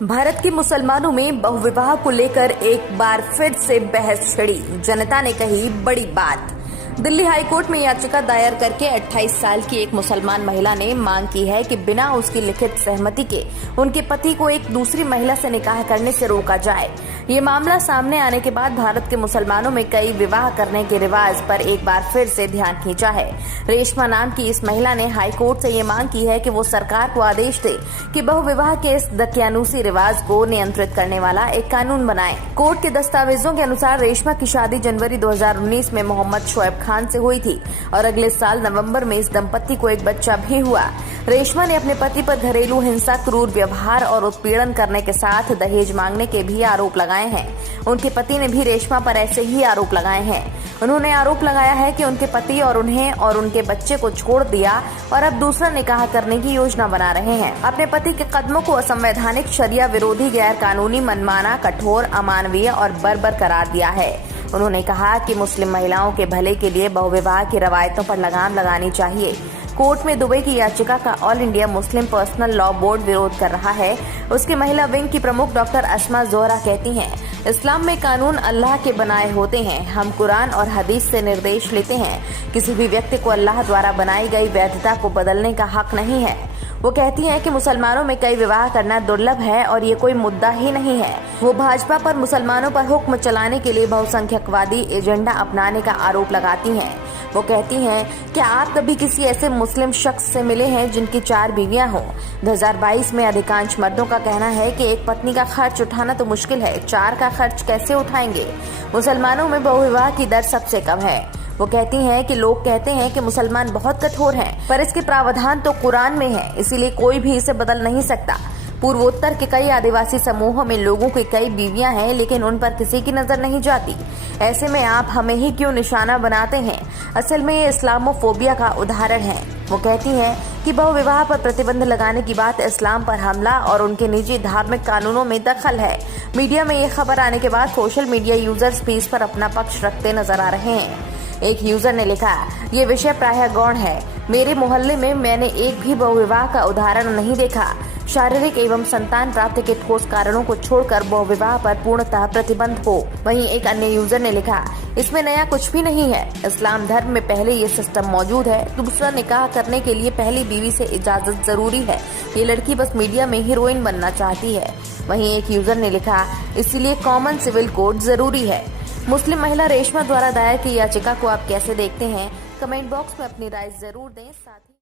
भारत के मुसलमानों में बहुविवाह को लेकर एक बार फिर से बहस छिड़ी। जनता ने कही बड़ी बात। दिल्ली हाईकोर्ट में याचिका दायर करके 28 साल की एक मुसलमान महिला ने मांग की है कि बिना उसकी लिखित सहमति के उनके पति को एक दूसरी महिला से निकाह करने से रोका जाए। ये मामला सामने आने के बाद भारत के मुसलमानों में कई विवाह करने के रिवाज पर एक बार फिर से ध्यान खींचा है। रेशमा नाम की इस महिला ने हाईकोर्ट से ये मांग की है कि वो सरकार को आदेश दे कि बहुविवाह के इस दकियानूसी रिवाज को नियंत्रित करने वाला एक कानून बनाए। कोर्ट के दस्तावेजों के अनुसार रेशमा की शादी जनवरी 2019 में मोहम्मद शोएब खान से हुई थी और अगले साल नवंबर में इस दंपति को एक बच्चा भी हुआ। रेशमा ने अपने पति पर घरेलू हिंसा, क्रूर व्यवहार और उत्पीड़न करने के साथ दहेज मांगने के भी आरोप लगाए हैं। उनके पति ने भी रेशमा पर ऐसे ही आरोप लगाए हैं। उन्होंने आरोप लगाया है कि उनके पति और उन्हें और उनके बच्चे को छोड़ दिया और अब दूसरा निकाह करने की योजना बना रहे हैं। अपने पति के कदमों को असंवैधानिक, शरिया विरोधी, गैर कानूनी, मनमाना, कठोर, अमानवीय और बर्बर करार दिया है। उन्होंने कहा कि मुस्लिम महिलाओं के भले के लिए बहुविवाह की रवायतों पर लगाम लगानी चाहिए। कोर्ट में दुबई की याचिका का all India Muslim personal law board विरोध कर रहा है। उसकी महिला विंग की प्रमुख डॉक्टर अस्मा जोहरा कहती हैं, इस्लाम में कानून अल्लाह के बनाए होते हैं। हम कुरान और हदीस से निर्देश लेते हैं। किसी भी व्यक्ति को अल्लाह द्वारा बनाई गई वैधता को बदलने का हक नहीं है। वो कहती हैं कि मुसलमानों में कई विवाह करना दुर्लभ है और ये कोई मुद्दा ही नहीं है। वो भाजपा पर मुसलमानों पर हुक्म चलाने के लिए बहुसंख्यकवादी एजेंडा अपनाने का आरोप लगाती हैं। वो कहती हैं, क्या आप कभी किसी ऐसे मुस्लिम शख्स से मिले हैं जिनकी 4 बीवियां हों? 2022 में अधिकांश मर्दों का कहना है कि एक पत्नी का खर्च उठाना तो मुश्किल है, 4 का खर्च कैसे उठाएंगे? मुसलमानों में बहुविवाह की दर सबसे कम है। वो कहती हैं कि लोग कहते हैं कि मुसलमान बहुत कठोर हैं, पर इसके प्रावधान तो कुरान में है, इसीलिए कोई भी इसे बदल नहीं सकता। पूर्वोत्तर के कई आदिवासी समूहों में लोगों की कई बीवियां हैं, लेकिन उन पर किसी की नजर नहीं जाती। ऐसे में आप हमें ही क्यों निशाना बनाते हैं? असल में ये इस्लामोफोबिया का उदाहरण है। वो कहती हैं कि बहुविवाह पर प्रतिबंध लगाने की बात इस्लाम पर हमला और उनके निजी धार्मिक कानूनों में दखल है। मीडिया में ये खबर आने के बाद सोशल मीडिया यूजर्स भी इस पर अपना पक्ष रखते नजर आ रहे हैं। एक यूजर ने लिखा, ये विषय प्रायः गौण है। मेरे मोहल्ले में मैंने एक भी बहुविवाह का उदाहरण नहीं देखा। शारीरिक एवं संतान प्राप्ति के ठोस कारणों को छोड़कर बहुविवाह पर पूर्णतः प्रतिबंध हो। वहीं एक अन्य यूजर ने लिखा, इसमें नया कुछ भी नहीं है। इस्लाम धर्म में पहले ये सिस्टम मौजूद है। दूसरा निकाह करने के लिए पहली बीवी से इजाजत जरूरी है। ये लड़की बस मीडिया में हीरोइन बनना चाहती है। वहीं एक यूजर ने लिखा, इसलिए कॉमन सिविल कोड जरूरी है। मुस्लिम महिला रेशमा द्वारा दायर की याचिका को आप कैसे देखते हैं? कमेंट बॉक्स में अपनी राय जरूर दें। साथ ही